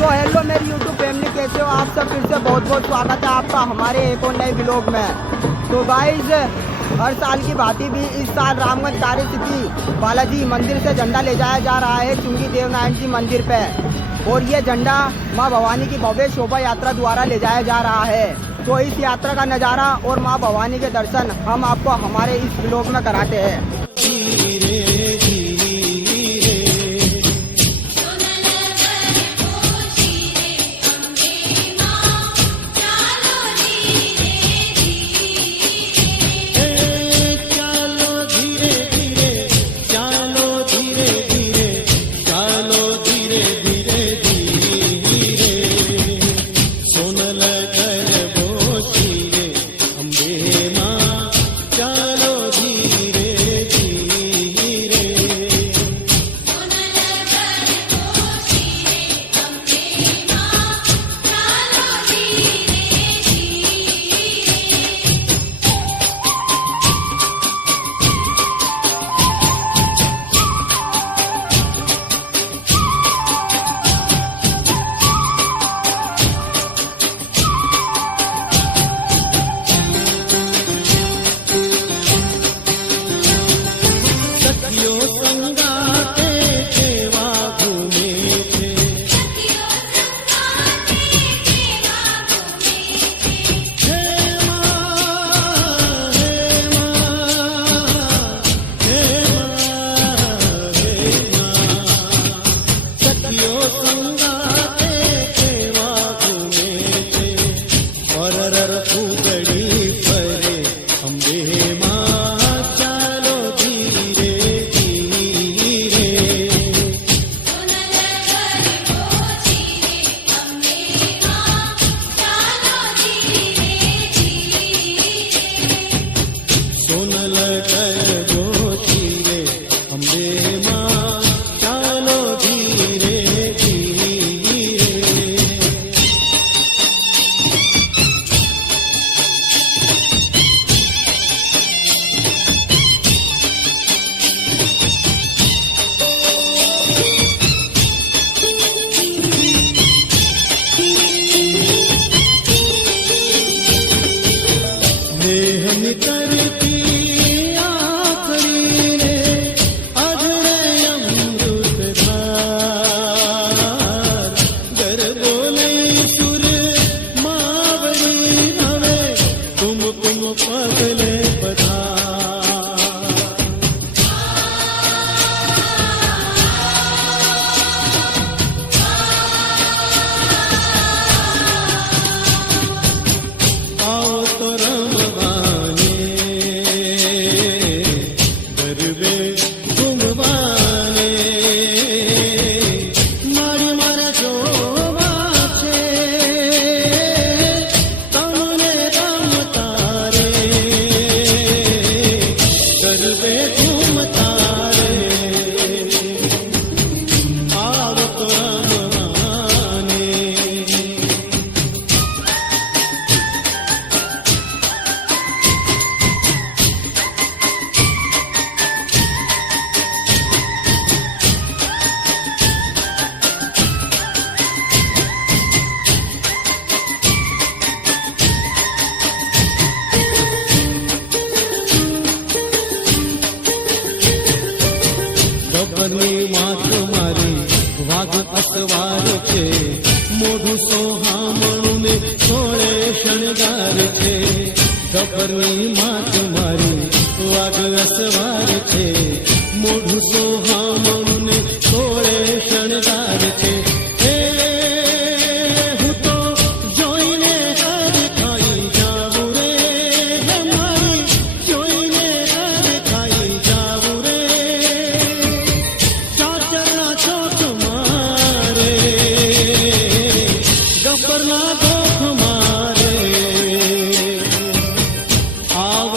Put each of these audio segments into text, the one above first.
तो हेलो मेरी YouTube family, कैसे हो आप सब। फिर से बहुत बहुत स्वागत है आपका हमारे एक और नए व्लॉग में। तो गाइस, हर साल की भांति भी इस साल रामगंज तारे सिटी बालाजी मंदिर से झंडा ले जाया जा रहा है चुंगी देवनारायण जी मंदिर पे। और ये झंडा माँ भवानी की भव्य शोभा यात्रा द्वारा ले जाया जा रहा है। तो इस यात्रा का नज़ारा और माँ भवानी के दर्शन हम आपको हमारे इस व्लॉग में कराते हैं। ગબ્બરની માત મારી વાઘ અસવાર છે, મોઢું સોહામણું ને સોળે શણગાર છે. ગબ્બરની માત મારી વાઘ અસવાર છે, મોઢું સોહામણું ને સોળે શણગાર છે. આવ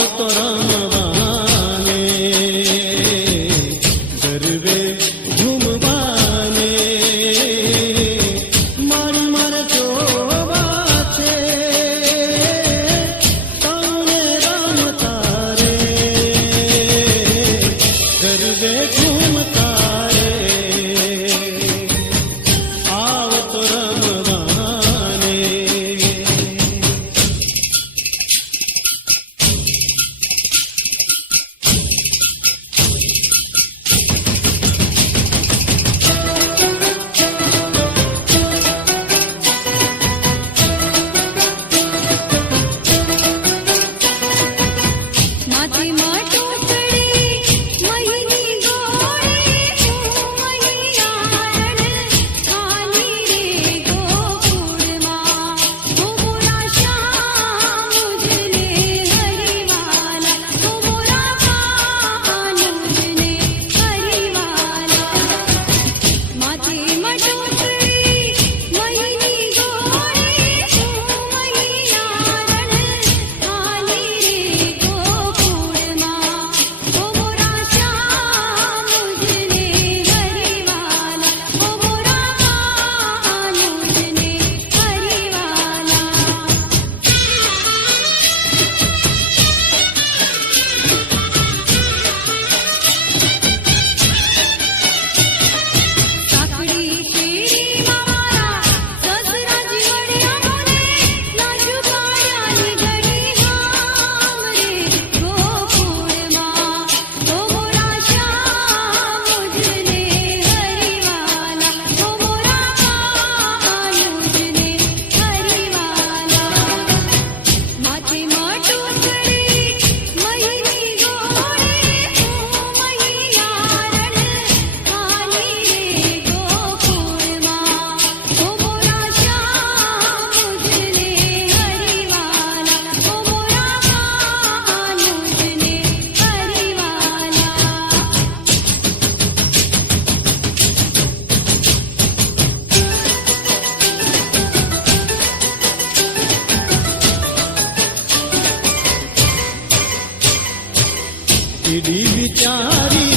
बिचारी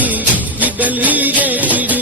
की गली रे चिड़ी